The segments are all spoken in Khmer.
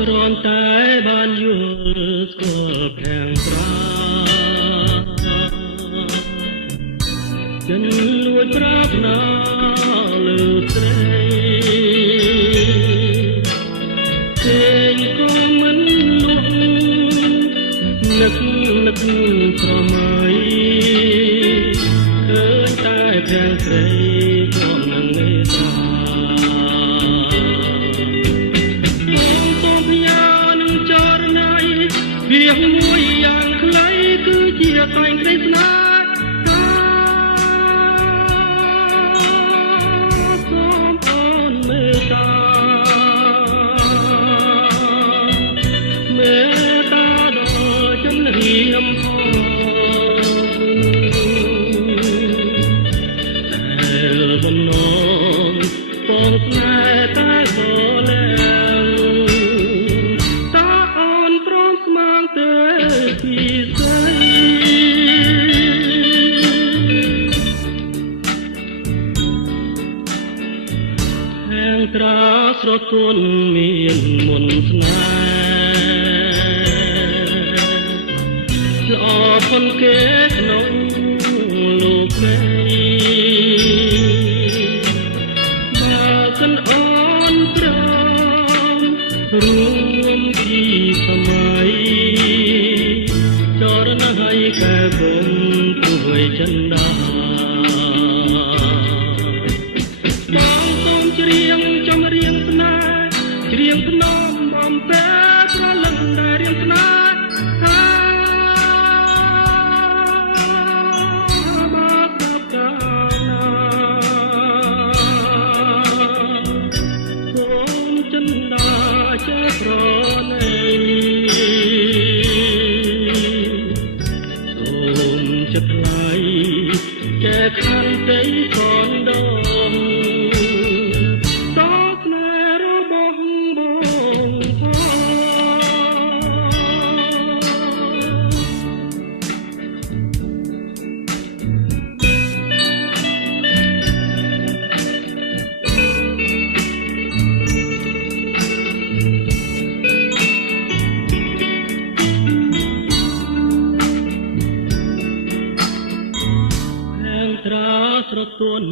គ្រាន់តែបានយល់ស្គាល់ប្រាំងប្រាចិនលួចប្រាថ្នាលើស្រីគេក៏មិនលួចនឹកស្រមៃឃើញតែប្រាំងស្រីជាប់នឹងមេត្តាវាមួយយ៉ាងខ្លីគឺជាតែងក្តីស្នេហ៍សូមអូនមេត្តាដល់ចំរៀមផងតែបំណងបងស្នេហ៍តែបលែពីស្អីហាងត្រាស្រទន់មានមន្តស្នេហ៍ល្អផុនគេក្នុងលោកនេះបើសិនអូនព្រមរួមពីសម័យចរណហើយកែបុំព្រួយចិនដាបងសូមច្រៀងចំរៀងស្នេហ៍ច្រៀងភ្នំបំពេប្រលឹងតែរៀងស្នេហ៍បាត់ដល់កាលណាសូមចិនដាចេះប្រណីចិត្តថ្លៃចែកខន្តីខនដងតស្នេហ៍របស់បងត្រាស្រទន់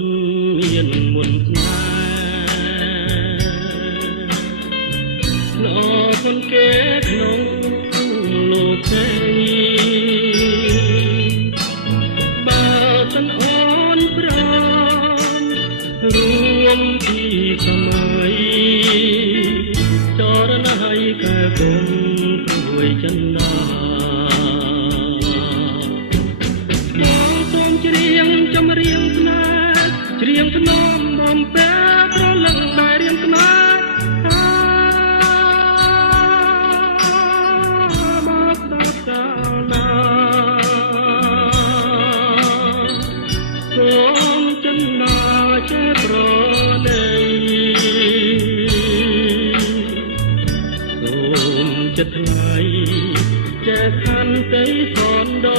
មានមន្តស្នេហ៍ល្អប៉ុនគេក្នុងលោកនេះបើសិនអូនព្រមរួមពីសម័យចរណហើយកែបុំព្រួយចិនដាច្រៀងស្នេហ៍ច្រៀងភ្នំបំពេប្រលឹងតែរៀងស្នេហ៍បាត់ដល់កាលណាសូមចិនដាចេះប្រណីសូមចិត្តថ្លៃចេះខន្តីសនដ